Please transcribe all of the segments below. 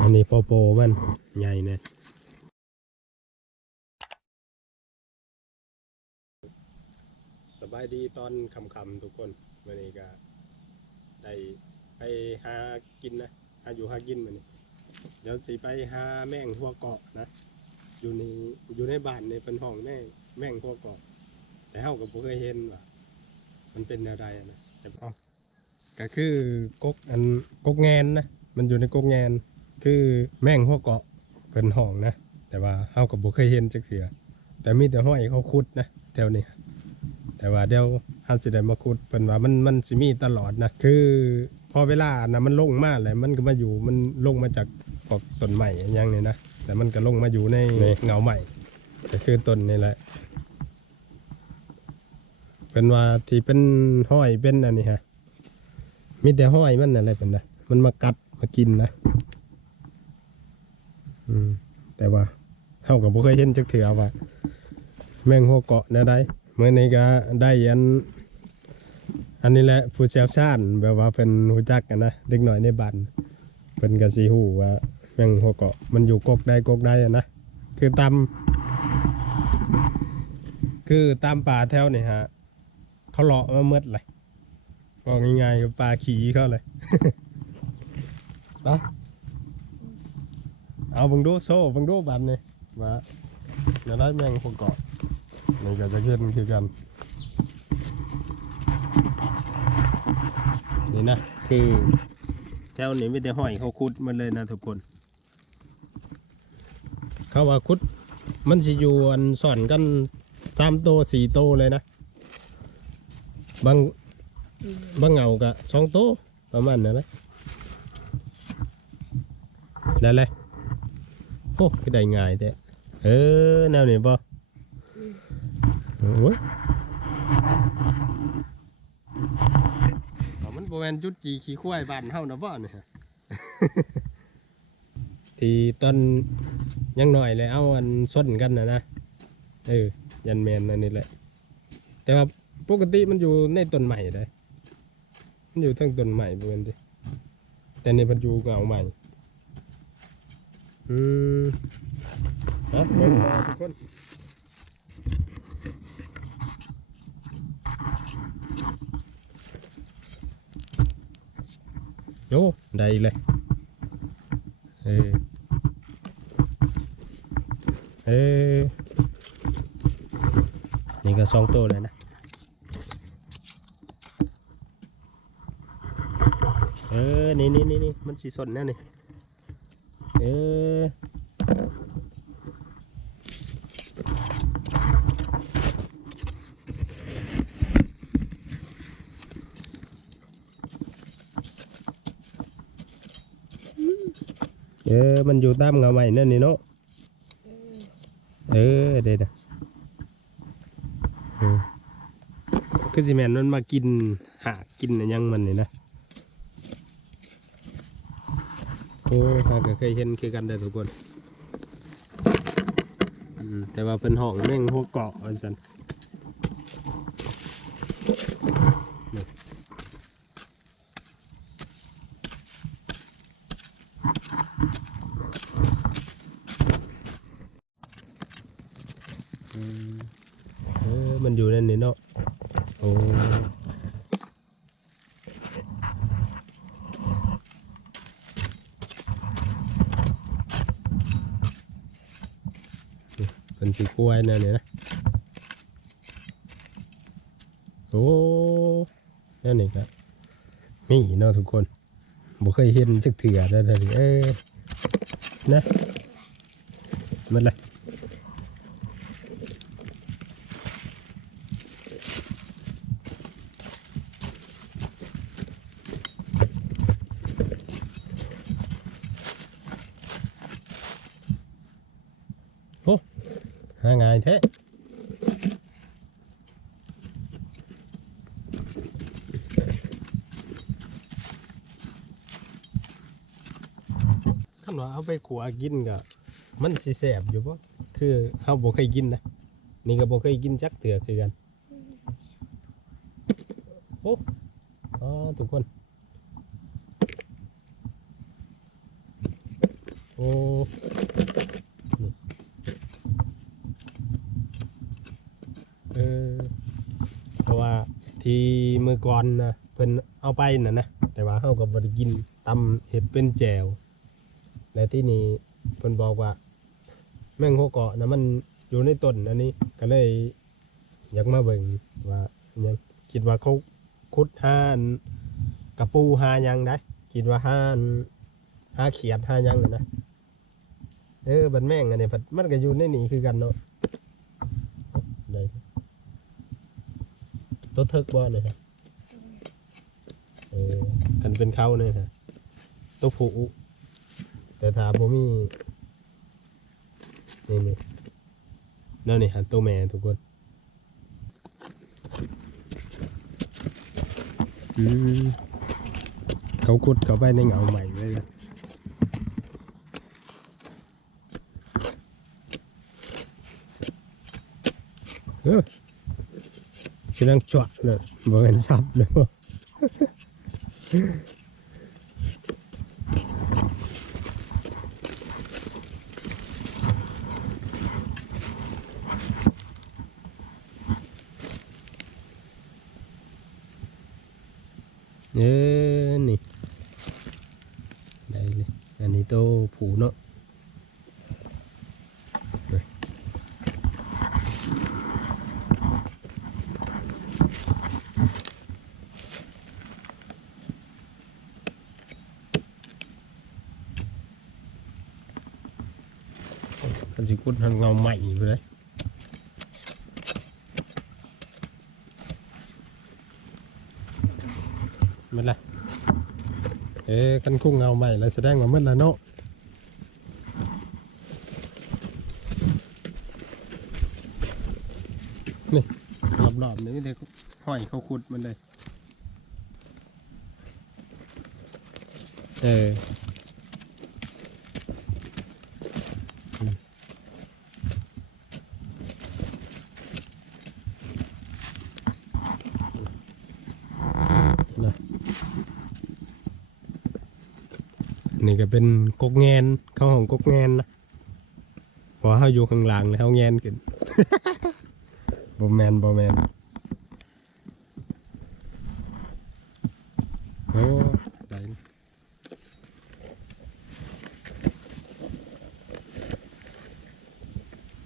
อันนี้โปโปมันใหญ่เนี่ยสบายดีตอนคำๆทุกคนวันนี้ก็ได้ไปหากินนะหาอยู่หากินมันเดี๋ยวสิไปหาแม่งหัวเกาะนะ อยู่ในอยู่ในบ้านในเป็นห้องแม่แม่งหัวเกาะ แต่เฮาก็บ่เคยเห็นว่ามันเป็นอะไรนะแต่เอาก็คือ กกอันกกแงนนะ มันอยู่ในกกแงนคือแม่งหัวเกาะเป็นห้องนะ แต่ว่าเฮาก็บ่เคยเห็นจักเทื่อแต่มีแต่ห้อยเขาขุดนะแถวนี้ แต่ว่าเดี๋ยวเฮาสิได้มาขุดเพิ่นว่ามันมันสิมีตลอดนะคือพอเวลานะมันลงมาแล้วมันก็มาอยู่มันลงมาจากพวกต้นไม้อหย่างนี้นะแต่มันก็ลงมาอยู่ในเงาใหม่ก็คือต้นนี่แหละเป็นว่าที่เป็นห้อยเป็นอันนี้ฮะมีแต่ห้อยมันอะไรเป็นนะมันมากัด มากินนะอืมแต่ว่าเฮากับบ่เคยเห็นจักเถือว่า แมงหัวเกาะนะได้เมื่อนี้ก็ได้อัน อันนี้แหละผู้เชี่ยวชาญแบบว่าเป็นหูจักกันนะเด็กหน่อยในบ้านเป็นกระสีหูว่าแมงหัวเกาะมันอยู่กกได้กกได้นะคือตามคือตามป่าแถวนี่ฮะเขาเลาะมาเมืดเลยก็ง่ายๆกับปลาขี่เขาเลย ไปเอาบังดูโซ่บังดูบันนี่มาเดี๋ยวได้แมงพวกเกาะนี่ก็จะขึ้นคือกัน นี่นะ คือแถวนี้ไม่ได้ห้อยเขาคุดมันเลยนะทุกคน เขาว่าคุด มันสิอยู่อันสอนกันสามโตสี่โตเลยนะบางบางเงากะสองโตประมาณนั้นนะ แล้วเลยโอ้คือได้ง่ายแต่เออแนวนี้บ่โอ้ยเอามันบ่แม่นจุดจีขี้ควายบ้านเฮานะบ่เนี่ยที่ตอนยังหน่อยเลยเอาอันส้นกันนะนะเออยันแมนอันนี้แหละ แต่ว่าปกติมันอยู่ในต้นใหม่เลยมันอยู่ทั้งต้นใหม่บริเวณที่แต่ในมันอยู่เงาใหม่ อืมนะเบิ่งต่อทุกคนโย่ได้เลยเออเออนี่ก็สองตัวเลยนะเออ นี่นี่นี่นี่มันสีสนแน่นี่ เออเออ มันอยู่ตามเงาใหม่นั่นนี่เนาะ เออ เด็ดนะเออคือสิแมนมันมากินหากกินอะไรยังมันนี่นะ โอ้ข้าก็เคยเห็นคือกันได้อทุกคนแต่ว่าเป็นห้องแม่งหัวเกาะอันสันนี่อืมเออ มันอยู่นั่นนี่เนาะ โอ้ เป็นสีกล้วยนั่นนี่นะโอ้นั่นนี่ครับนี่เนาะทุกคนบ่เคยเห็นจักเถื่อได้เลยเอ้ยนะมันเลยหาง่าย แท้ท่านว่าเอาไปขัวกินก็มันสิแสบอยู่ปะคือเฮาบ่เคยกินนะ นี่ก็บ่เคยกินจักเถื่อคือกัน โอ้อ๋อทุกคน โอ้อเพราะ ที่มือก่อนนะเพิ่นเอาไปน่ะนะแต่ว่าเฮาก็บ่ได้กินตำเห็ดเป็นแจวและที่นี่เพิ่นบอกว่า แมงหัวเกาะนะมันอยู่ในต้นอันนี้ก็เลยอยากมาเบิ่งว่ายังคิดว่าเขาคุดหานกระปูหายังได้คิดว่าหานหาเขียดหายังน่ะนะเออบันแม่งอันนี้มันก็อยู่ในนี่คือกันเนาะได้ ตัวเทิกบ่เนี่ยครับเออกันเป็นเขาเนี่ยฮะตัวผูแต่ถามบ่มีนี่นี่นั่นนี่หันตัวแม่ทุกคนอืมเขาขุดเขาไปในเงาใหม่เลยนะเออ ชิลังจวดเลยบ่เป็นซับเลยบ่เออนี่ ได้เลย อันนี้โตวผูเนาะนี่ กันสิกุดทางเงาใหม่ไปเลยมันละเอ๊ะกันคุ้งเงาใหม่แล้วแสดงว่ามันละเนาะนี่รอบๆนี่เลยห้อยเขาขุดมันเลย เอออืมนะ นี่ก็เป็นกกแงนเข้าของกกแงนนะเพราะเขาอยู่ข้างหลังแล้วเขาแงนขึ้น บอแมนบอแมนโอ้ได้นะ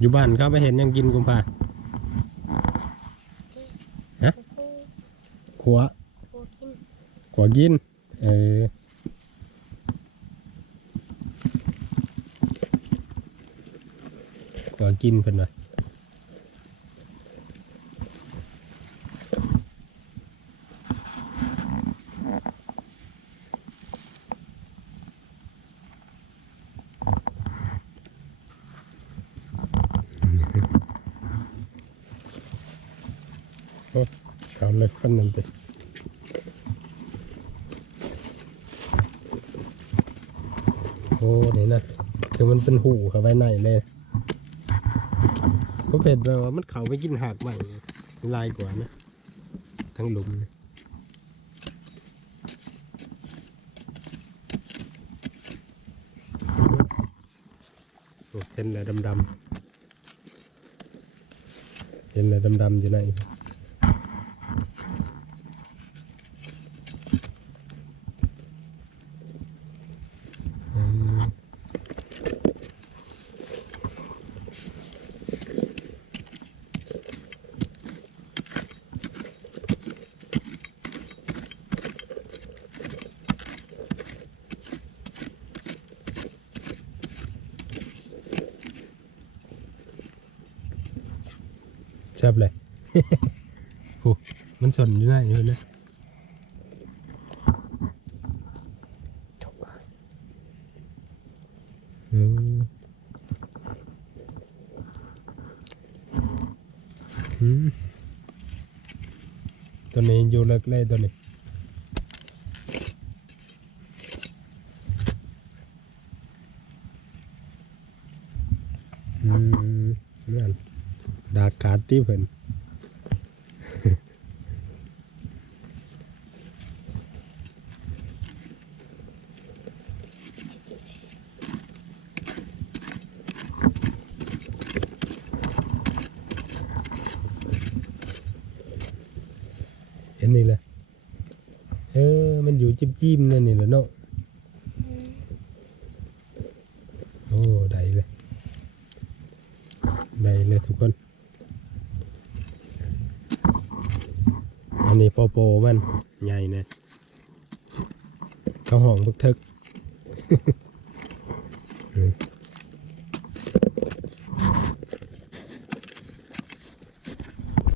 อยู่บ้านเขาไปเห็นยังกินกุมภา ฮะ ขัว โอ้กิน ขัวกิน เออ ข อกินเพิ่นว่าโอ้เขาเล็กคนนั้นไปโอ้นี่นะคือมันเป็นหูเข้าไปในเลย เป็นแปลว่ามันเขาไปกินหากใหม่ลายกว่านะ ทั้งหลุมนะเห็นแล้วดำๆเห็นแล้วดำๆอยู่ไหนอืม ชอบเลย โอ้มันสนอยู่นะอยู่นะตัวนี้อยู่เลิกเลยตัวนี้ ติเพิ่นเห็นนี่และเออ มันอยู่จิ้มจิ้มนั่นนี่แหละเนาะโอ้ ได้เลย ได้เลยทุกคน นี้โปโปมันใหญ่นะเขาห้องพึกทึก